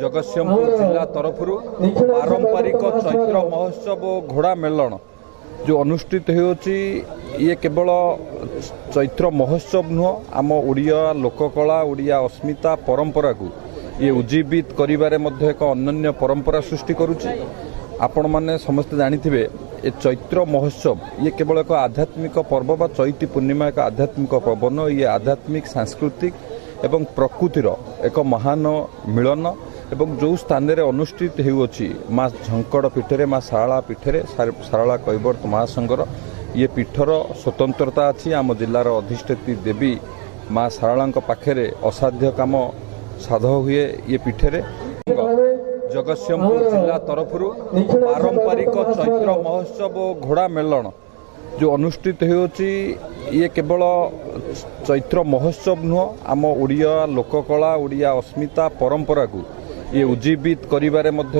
जगतसिंहपुर जिला तरफ पारंपरिक चैत्र महोत्सव और घोड़ा मेलन जो अनुष्ठित होती ये केवल चैत्र महोत्सव नुह आम ओडिया लोककला ओडिया अस्मिता परंपरा को ये उज्जीवित करिबारे मध्य एक अनन्य परंपरा सृष्टि करुछि। आपण माने समस्त जानिथिबे ये चैत्र महोत्सव ये केवल एक आध्यात्मिक पर्व बा चैती पूर्णिमा एक आध्यात्मिक पर्व न ये आध्यात्मिक सांस्कृतिक एवं प्रकृतिर एक महान मिलन एवं जो स्थान रे अनुष्ठित होउछि माँ झंकड़ पीठरे माँ शारला पीठरे शारला कैवर्त महासंघर ये पीठर स्वतंत्रता अच्छी आम जिलार अधिष्ठित देवी माँ शारला पाखे असाध्य काम साधव हुए ये पीठरे जगतसिंहपुर जिला तरफ पारंपरिक चैत्र महोत्सव और घोड़ा मेलन जो अनुष्ठित होती ये केवल चैत्र महोत्सव नुह आम ओडिया लोककला ओडिया अस्मिता परंपरा को ये उज्जीवित करिबारे मध्य